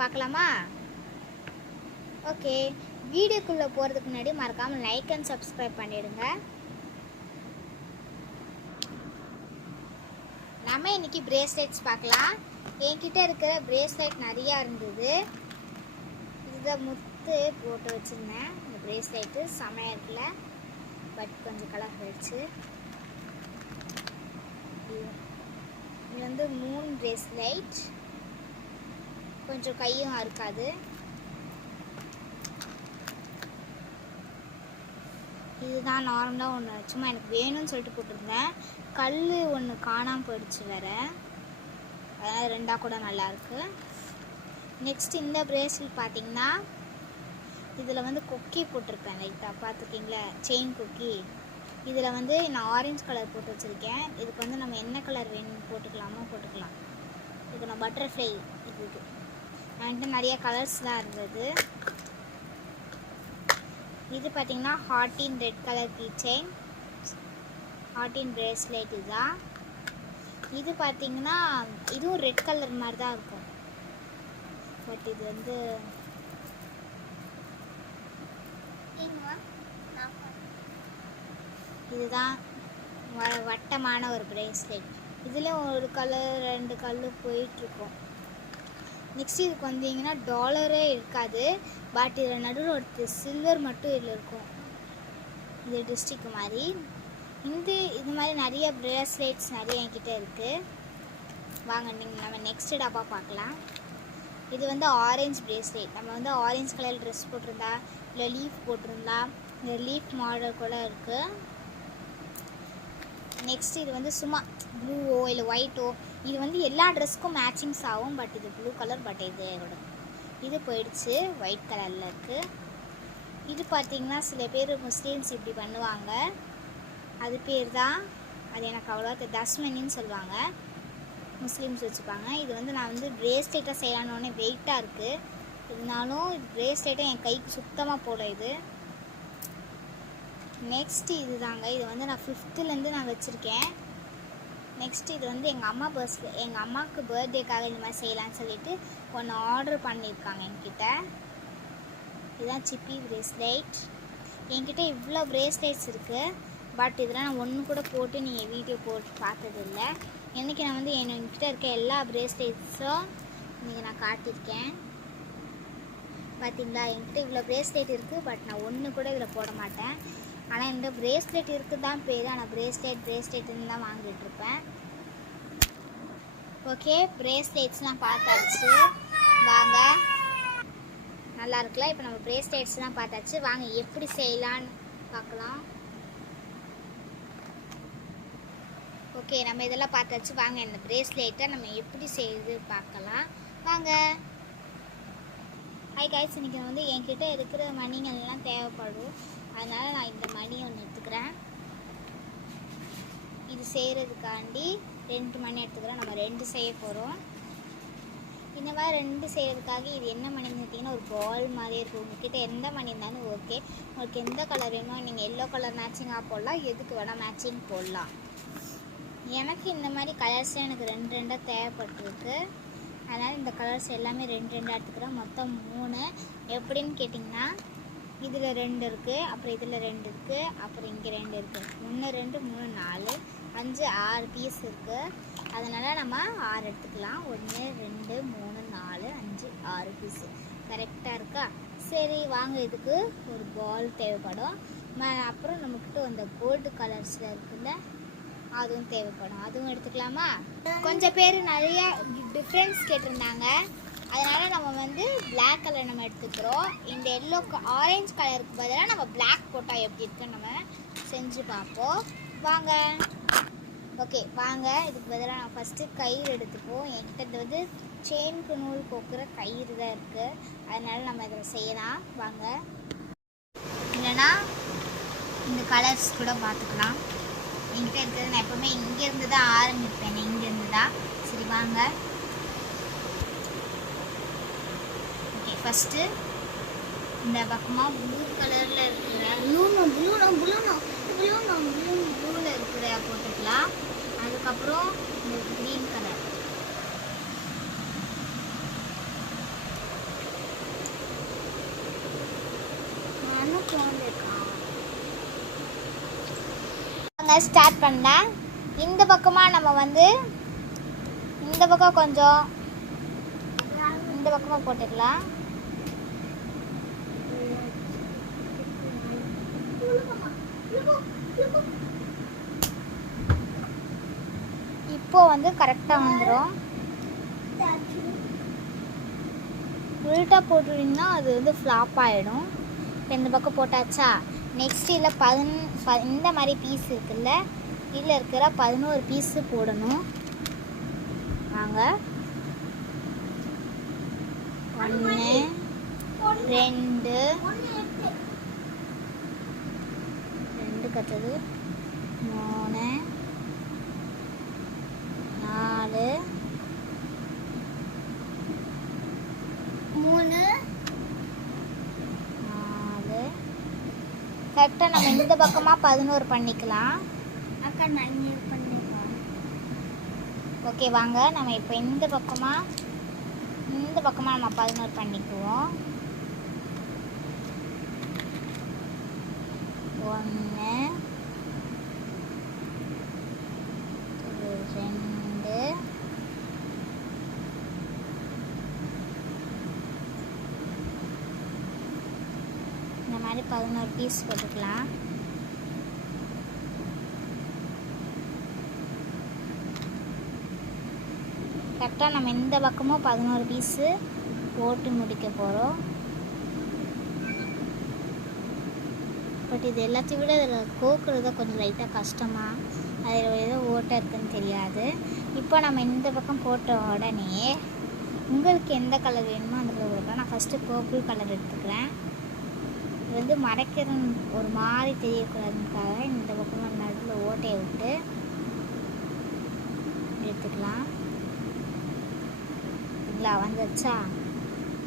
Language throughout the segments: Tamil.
பார்க்கலாமா? ஓகே, வீடியோக்குள்ளே போகிறதுக்கு முன்னாடி மறக்காமல் லைக் அண்ட் சப்ஸ்கிரைப் பண்ணிவிடுங்க. நம்ம இன்றைக்கி பிரேஸ்லெட்ஸ் பார்க்கலாம். என்கிட்ட இருக்கிற பிரேஸ்லெட் நிறையா இருந்தது. இதுதான் முத்து போட்டு வச்சுருந்தேன். இந்த பிரேஸ்லெட்டு செமையாக இருக்குல்ல, பட் கொஞ்சம் கலர் போயிடுச்சு. இது வந்து 3 பிரேஸ்லெட், கொஞ்சம் கையும் இருக்காது. இதுதான் நார்மலாக ஒன்று சும்மா எனக்கு வேணும்னு சொல்லிட்டு போட்டிருந்தேன். கல் ஒன்று காணாமல் போயிடுச்சு வேறு, அதனால் 2 கூட நல்லாயிருக்கு. நெக்ஸ்ட் இந்த பிரேஸ்லெட் பார்த்திங்கன்னா இதில் வந்து கொக்கி போட்டிருப்பேன். லைட்டாக பார்த்துருக்கீங்களா, செயின் கொக்கி. இதில் வந்து நான் ஆரஞ்சு கலர் போட்டு வச்சுருக்கேன். இதுக்கு வந்து நம்ம என்ன கலர் வேணும் போட்டுக்கலாம். இதுக்கு நான் பட்டர்ஃப்ளை இதுக்கு என்கிட்ட நிறைய கலர்ஸ்லாம் இருந்தது. இது பார்த்திங்கன்னா ஹார்டின் ரெட் கலர் கீ செயின், ஹார்டின் பிரேஸ்லெட். இதுதான். இது பார்த்திங்கன்னா இதுவும் ரெட் கலர் மாதிரி தான் இருக்கும், பட் இது வந்து இதுதான் வட்டமான ஒரு பிரேஸ்லெட். இதில் ஒரு கலர் 2 கல் போயிட்டுருக்கும். நெக்ஸ்ட் இதுக்கு வந்தீங்கன்னா டாலரே இருக்காது, பட் இதில் நடுவில் ஒரு சில்வர் மட்டும் இதில் இருக்கும். இது டிஸ்ட்ரிக் மாதிரி. இது மாதிரி நிறைய பிரேஸ்லெட்ஸ் நிறைய என்கிட்ட இருக்குது. வாங்க நம்ம நெக்ஸ்ட் டப்பா பார்க்கலாம். இது வந்து ஆரஞ்சு பிரேஸ்லெட். நம்ம வந்து ஆரஞ்சு கலர் ட்ரெஸ் போட்டிருந்தா இல்லை லீஃப் போட்டிருந்தா இந்த லீஃப் மாடல் கூட இருக்குது. நெக்ஸ்ட் இது வந்து சும்மா ப்ளூவோ இல்லை ஒயிட்டோ, இது வந்து எல்லா ட்ரெஸ்க்கும் மேட்சிங்ஸ் ஆகும். பட் இது ப்ளூ கலர், பட் இது போயிடுச்சு, ஒயிட் கலரில் இருக்குது. இது பார்த்திங்கன்னா சில பேர் முஸ்லீம்ஸ் இப்படி பண்ணுவாங்க, அது பேர் தான், அது எனக்கு அவ்வளோ தஸ்மனின்னு சொல்லுவாங்க, முஸ்லீம்ஸ் வச்சுப்பாங்க. இது வந்து நான் வந்து பிரேஸ்லெட்டாக செய்யலான்னு வெயிட்டாக இருக்குது, இருந்தாலும் இது பிரேஸ்லெட்டாக என் கைக்கு சுத்தமாக போட. இது நெக்ஸ்ட் இது தாங்க. இது வந்து நான் 5th நான் வச்சுருக்கேன். நெக்ஸ்ட் இது வந்து எங்கள் அம்மாவுக்கு பர்த்டேக்காக இந்த மாதிரி செய்யலான்னு சொல்லிட்டு ஒன்று ஆர்டர் பண்ணியிருக்காங்க என்கிட்ட. இதுதான் சிப்பி பிரேஸ்லெட். என்கிட்ட இவ்வளோ பிரேஸ்லெட்ஸ் இருக்குது, பட் இதெல்லாம் நான் ஒன்று கூட போட்டு நீங்கள் வீடியோ போட்டு பார்த்ததில்லை. இன்றைக்கி நான் வந்து என்கிட்ட இருக்க எல்லா பிரேஸ்லெட்ஸும் இன்றைக்கி நான் காட்டியிருக்கேன். பார்த்திங்களா, என்கிட்ட இவ்வளோ பிரேஸ்லெட் இருக்குது, பட் நான் ஒன்று கூட இதில் போட மாட்டேன். ஆனால் இந்த பிரேஸ்லெட் இருக்குது தான் பேர், ஆனால் பிரேஸ்லெட்டுன்னு தான் வாங்கிட்டுருப்பேன். ஓகே, பிரேஸ்லெட்ஸ்லாம் பார்த்தாச்சு. வாங்க, நல்லா இருக்குல்ல. இப்போ நம்ம பிரேஸ்லெட்ஸ்லாம் பார்த்தாச்சு. வாங்க எப்படி செய்யலான்னு பார்க்கலாம். ஓகே, நம்ம இதெல்லாம் பார்த்தாச்சு. வாங்க இந்த பிரேஸ்லெட்டை நம்ம எப்படி செய்யுது பார்க்கலாம். வாங்க. ஹாய் கைஸ், இன்றைக்கி வந்து என்கிட்ட இருக்கிற மணிங்கள்லாம் தேவைப்படும், அதனால் நான் இந்த மணி ஒன்று எடுத்துக்கிறேன். இது செய்கிறதுக்காண்டி 2 மணி எடுத்துக்கிறேன். நம்ம 2 செய்ய போகிறோம். இந்த மாதிரி 2 செய்கிறதுக்காக இது என்ன மணின்னு பார்த்தீங்கன்னா ஒரு பால் மாதிரி இருக்கும். உங்கள்கிட்ட எந்த மணி இருந்தாலும் ஓகே. உங்களுக்கு எந்த கலர் வேணுமோ நீங்கள் எல்லோ கலர் மேட்சிங்காக போடலாம், எதுக்கு வேணால் மேட்சிங் போடலாம். எனக்கு இந்த மாதிரி கலர்ஸ் எனக்கு 2 தேவைப்பட்டிருக்கு, அதனால் இந்த கலர்ஸ் எல்லாமே 2 எடுத்துக்கிறேன். மொத்தம் 3. எப்படின்னு கேட்டிங்கன்னா இதில் 2 இருக்குது, அப்புறம் இதில் 2 இருக்குது, அப்புறம் இங்கே 2 இருக்குது. 1 2 3 4 5 6 பீஸ் இருக்குது. அதனால் நம்ம 6 எடுத்துக்கலாம். 1 2 3 4 5 6 பீஸு கரெக்டாக இருக்கா? சரி வாங்க, இதுக்கு ஒரு பால் தேவைப்படும். அப்புறம் நம்மக்கிட்ட அந்த கோல்டு கலர்ஸில் இருக்குல்ல, அதுவும் தேவைப்படும், அதுவும் எடுத்துக்கலாமா? கொஞ்சம் பேர் நிறைய டிஃப்ரென்ஸ் கேட்டிருந்தாங்க, அதனால் நம்ம வந்து பிளாக் கலர் நம்ம எடுத்துக்கிறோம். இந்த ஆரஞ்சு கலருக்கு பதிலாக நம்ம பிளாக் போட்டால் எப்படி இருக்குன்னு நம்ம செஞ்சு பார்ப்போம். வாங்க. ஓகே வாங்க, இதுக்கு பதிலாக நான் ஃபஸ்ட்டு கயிறு எடுத்துப்போம். என்கிட்ட இது வந்து செயினுக்கு நூல் கோக்குற கயிறு தான் இருக்குது, அதனால் நம்ம இதில் செய்யலாம். வாங்க. இல்லைன்னா இந்த கலர்ஸ் கூட பார்த்துக்கலாம். என்கிட்ட இருக்கிறது நான் எப்போவுமே இங்கேருந்து தான் ஆரம்பிப்பேன், இங்கேருந்து தான். சரி வாங்க. ஓகே, ஃபஸ்ட்டு இந்த பக்கமாக ப்ளூ கலரில் இருக்கிற ப்ளூவில் இருக்கிற போட்டுக்கலாம். அதுக்கப்புறம் இந்த க்ரீன் கலர், வாங்க ஸ்டார்ட் பண்ணலாம். இந்த பக்கமாக நம்ம வந்து இந்த பக்கம் கொஞ்சம் இந்த பக்கமாக போட்டுக்கலாம். இப்போ வந்து கரெக்டாக வந்துடும். உள்ட்டா போட்டுட்டிங்கன்னா அது வந்து ஃப்ளாப் ஆகிடும். இப்போ இந்த பக்கம் போட்டாச்சா, நெக்ஸ்ட் இதில் இந்த மாதிரி பீஸ் இருக்குல்ல, இதில் இருக்கிற 11 பீஸு போடணும். வாங்க 1 2 கட்டுது 3 4 கரெக்டாக நம்ம இந்த பக்கமாக 11 பண்ணிக்கலாம். அக்கா நான் பண்ணிக்கலாம். ஓகே வாங்க நம்ம இப்போ இந்த பக்கமாக நம்ம 11 பண்ணிக்குவோம். 1 2 இந்த மாதிரி 11 பீஸ் போட்டுக்கலாம். கரெக்டாக நம்ம இந்த பக்கமும் 11 பீஸு போட்டு முடிக்க போகிறோம். பட் இது எல்லாத்தையும் விட இதில் கோக்குறது கொஞ்சம் லைட்டாக கஷ்டமாக, அதில் ஏதோ ஓட்டை இருக்குதுன்னு தெரியாது. இப்போ நம்ம இந்த பக்கம் போட்ட உடனே உங்களுக்கு எந்த கலர் வேணுமோ அந்த கலர் கொடுக்கலாம். நான் ஃபஸ்ட்டு பர்பிள் கலர் எடுத்துக்கிறேன். இது வந்து மறைக்கிற ஒரு மாதிரி தெரியக்கூடாதுக்காக இந்த பக்கம் நடுவில் ஓட்டையை விட்டு எடுத்துக்கலாம். இல்லை வந்துச்சா,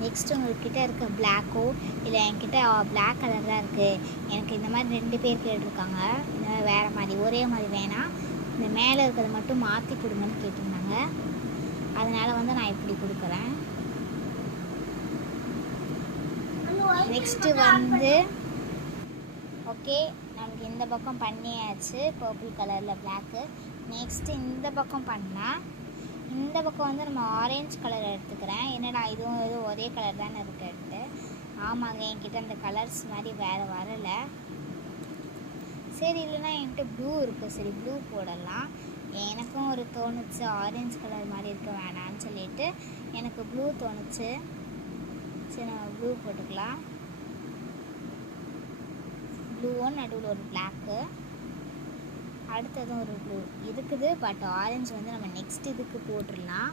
நெக்ஸ்ட் உங்கள்கிட்ட இருக்க பிளாக்கோ இல்லை என்கிட்ட பிளாக் கலர் தான் இருக்குது, எனக்கு இந்த மாதிரி 2 பேர் கேட்டிருக்காங்க, இந்த மாதிரி வேறு மாதிரி ஒரே மாதிரி வேணாம், இந்த மேலே இருக்கிறத மட்டும் மாற்றி கொடுங்கன்னு கேட்டிருந்தாங்க. அதனால் வந்து நான் இப்படி கொடுக்குறேன். நெக்ஸ்ட்டு வந்து ஓகே நமக்கு இந்த பக்கம் பண்ணியாச்சு பர்பிள் கலரில் பிளாக்கு. நெக்ஸ்ட்டு இந்த பக்கம் பண்ணால் இந்த பக்கம் வந்து நம்ம ஆரஞ்சு கலர் எடுத்துக்கிறேன். என்னடா இதுவும் ஒரே கலர் தானே இருக்குன்ட்டு. ஆமாங்க என்கிட்ட அந்த கலர்ஸ் மாதிரி வேறு வரலை. சரி இல்லைன்னா என்கிட்ட ப்ளூ இருக்குது, சரி ப்ளூ போடலாம். எனக்கும் ஒரு தோணுச்சு ஆரஞ்சு கலர் மாதிரி இருக்க வேணான்னு சொல்லிட்டு எனக்கு ப்ளூ தோணுச்சு. சரி நம்ம ப்ளூ போட்டுக்கலாம். ப்ளூவும் நடுவில் ஒரு பிளாக்கு, அடுத்ததும் ஒரு ப்ளூ இருக்குது. பட் ஆரஞ்சு வந்து நம்ம நெக்ஸ்ட் இதுக்கு போட்டுடலாம்.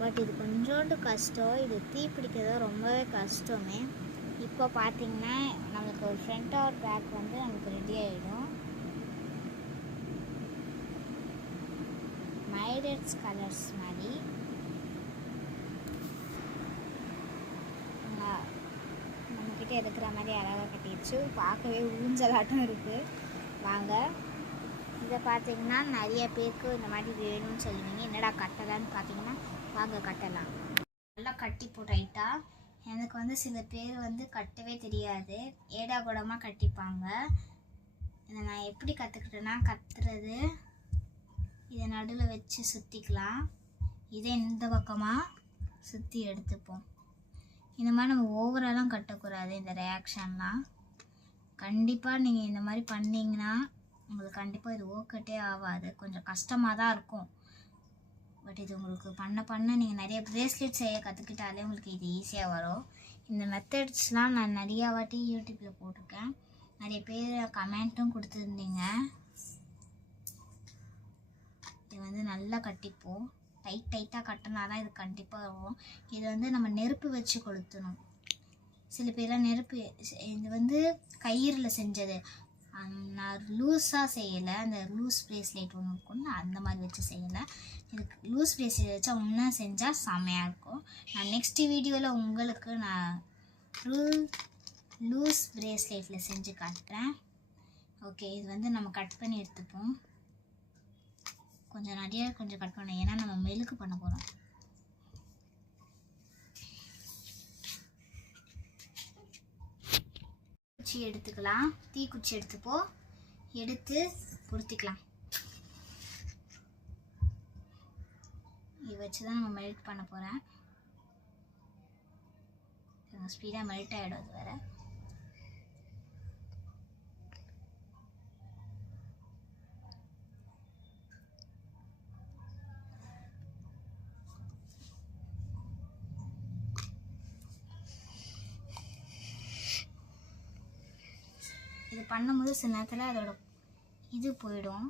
பட் இது கொஞ்சோண்டு கஷ்டம், இது தீ பிடிக்கிறது ரொம்பவே கஷ்டமே. இப்போ பார்த்தீங்கன்னா நம்மளுக்கு ஒரு ஃப்ரண்ட் ஆர் பேக் வந்து நமக்கு ரெடி ஆகிடும். மைடட்ஸ் கலர்ஸ் மாதிரி நம்மக்கிட்ட இருக்கிற மாதிரி அழகாக கட்டிடுச்சு. பார்க்கவே ஊஞ்சலாட்டம் இருக்குது. வாங்க இதை பார்த்தீங்கன்னா நிறைய பேருக்கு இந்த மாதிரி வேணும்னு சொல்லுவீங்க, என்னடா கட்டலான்னு பார்த்தீங்கன்னா வாங்க கட்டலாம். நல்லா கட்டி போட்டுட்டா எனக்கு வந்து சில பேர் வந்து கட்டவே தெரியாது, ஏடா கூடமாக கட்டிப்பாங்க. இதை நான் எப்படி கற்றுக்கிட்டேன்னா, கத்துறது இதை நடுவில் வச்சு சுற்றிக்கலாம், இதை இந்த பக்கமாக சுற்றி எடுத்துப்போம். இந்த மாதிரி நம்ம ஓவராலாம் கட்டக்கூடாது. இந்த ரியாக்ஷன்லாம் கண்டிப்பாக நீங்கள் இந்த மாதிரி பண்ணிங்கன்னா உங்களுக்கு கண்டிப்பாக இது ஓக்கட்டே ஆகாது. கொஞ்சம் கஷ்டமாக தான் இருக்கும். பட் இது உங்களுக்கு பண்ண நீங்கள் நிறைய ப்ரேஸ்லெட் செய்ய கற்றுக்கிட்டாலே உங்களுக்கு இது ஈஸியாக வரும். இந்த மெத்தட்ஸ்லாம் நான் நிறையா வாட்டி யூடியூப்பில் போட்டிருக்கேன், நிறைய பேர் கமெண்ட்டும் கொடுத்துருந்தீங்க. இது வந்து நல்லா கட்டிப்போம், டைட்டாக கட்டினா தான் இது கண்டிப்பாக வரும். இது வந்து நம்ம நெருப்பு வச்சு கொளுத்தணும். சில பேர்லாம் நெருப்பு, இது வந்து கயிறில் செஞ்சது, நான் லூஸாக செய்யலை. அந்த லூஸ் ப்ரேஸ்லெட் ஒன்று இருக்கும்னு அந்த மாதிரி வச்சு செய்யலை. இதுக்கு லூஸ் ப்ரேஸ்லெட் வச்சா இன்னும் செஞ்சால் செம்மையாக இருக்கும். நான் நெக்ஸ்ட் வீடியோவில் உங்களுக்கு நான் லூஸ் ப்ரேஸ்லெட்டில் செஞ்சு காட்டுறேன். ஓகே இது வந்து நம்ம கட் பண்ணி எடுத்துப்போம். கொஞ்சம் நிறைய கட் பண்ண, ஏன்னா நம்ம மெழுகு பண்ண போகிறோம். குச்சி எடுத்துக்கலாம். தீக்குச்சி எடுத்துப்போம். எடுத்து பொருத்திக்கலாம். இது வச்சு தான் நம்ம மெல்ட் பண்ண போகிறேன். ஸ்பீடாக மெல்ட் ஆகிடும். அது வேறு இது பண்ணும்போது சில நேரத்தில் அதோட இது போயிடும்.